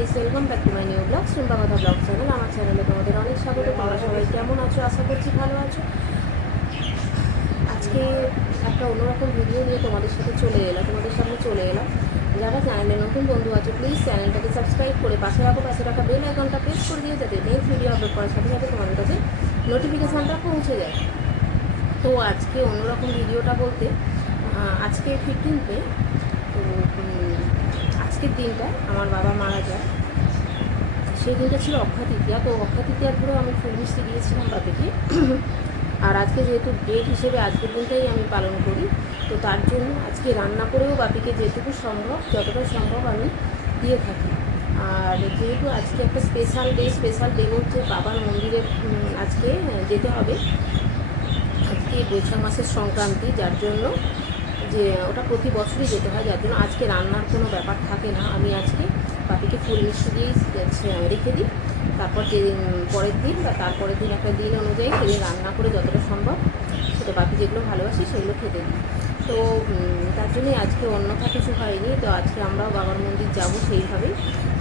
Guys, welcome back to my new blog সিম্পা কথা blog channel. আমার চ্যানেলে তোমাদের অনেক স্বাগত। তোমরা সবাই কেমন আছো? আশা করছি ভালো আছো। আজকে একটা অন্যরকম ভিডিও নিয়ে তোমাদের সামনে চলে এলাম। যারা চ্যানেলে নতুন বন্ধু আছে প্লিজ চ্যানেলটাকে সাবস্ক্রাইব করে পাশে রাখা বেল আইকনটা প্রেস করে দিও, যাতে নেক্সট ভিডিও আপলোড করার সাথে সাথে তোমাদের কাছে নোটিফিকেশানটা পৌঁছে যায়। তো আজকে অন্যরকম ভিডিওটা বলতে, আজকে 15 তো আজকের দিনটা আমার বাবা মারা যায়। সেই দিনটা ছিল অক্ষয় তৃতীয়া। তো অক্ষয় তৃতীয়ার পরেও আমি ফুল মিষ্টি দিয়েছিলাম বাপিকে। আর আজকে যেহেতু ডেট হিসেবে আজকের দিনটাই আমি পালন করি, তো তার জন্য আজকে রান্না করেও বাপিকে যতটা সম্ভব আমি দিয়ে থাকি। আর যেহেতু আজকে একটা স্পেশাল ডে হচ্ছে বাবার মন্দিরে আজকে যেতে হবে। আজকে বৈশাখ মাসের সংক্রান্তি, যার জন্য যে ওটা প্রতি বছরই যেতে হয়, যার জন্য আজকে রান্নার কোনো ব্যাপার থাকে না। আমি আজকে বাপিকে ফুল মিষ্টি দিয়েই রেখে দিই। তারপর যেদিন পরের দিন বা তারপরের দিন একটা দিন অনুযায়ী সেদিন রান্না করে যতটা সম্ভব সেটা বাপি যেগুলো ভালোবাসি সেগুলো খেতে দিই। তো তার জন্যই আজকে অন্যথা কিছু হয়নি। তো আজকে আমরাও বাবার মন্দির যাব, সেইভাবেই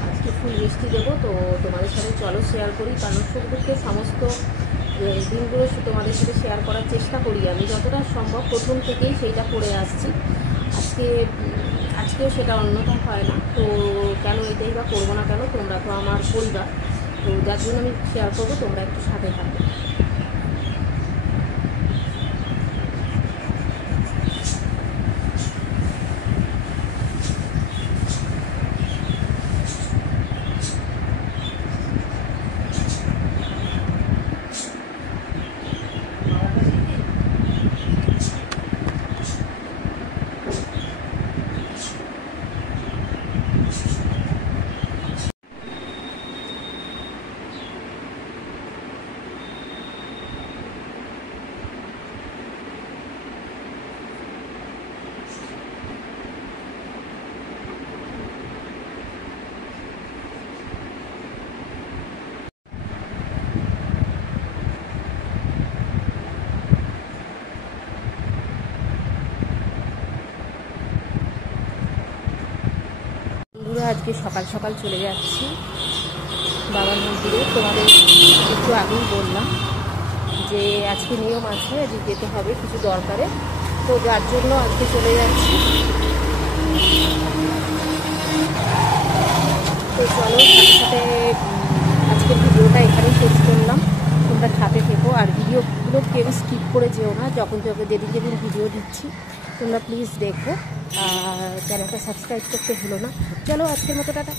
আজকে ফুল মিষ্টি দেবো। তো তোমাদের সাথে চলো শেয়ার করি, কারণ সুখ দুঃখের সমস্ত দিনগুলো তোমাদের সাথে শেয়ার করার চেষ্টা করি আমি যতটা সম্ভব। প্রথম থেকেই সেইটা করে আসছি। আজকেও সেটা অন্যথা হয় না। তো কেন এটাই বা করবো না কেন? তোমরা তো আমার পরিবার, তো যার জন্য আমি শেয়ার করবো, তোমরা একটু সাথে থাকো। আজকে সকাল সকাল চলে যাচ্ছি বাবার মন্দিরে। তোমাদের একটু আগেই বললাম যে আজকে নিয়ম আছে, আজকে যেতে হবে কিছু দরকারে, তো যার জন্য আজকে চলে যাচ্ছি। তো চলো সাথে সাথে আজকের ভিডিওটা এখানেই শেষ করলাম। তোমরা সাথে থেকো, আর ভিডিওগুলো কেউ স্কিপ করে যেও না। যেদিন ভিডিও দিচ্ছি তোমরা প্লিজ দেখো, আর চ্যানেলটা সাবস্ক্রাইব করতে ভুলো না। চলো আজকের মতো টাটা।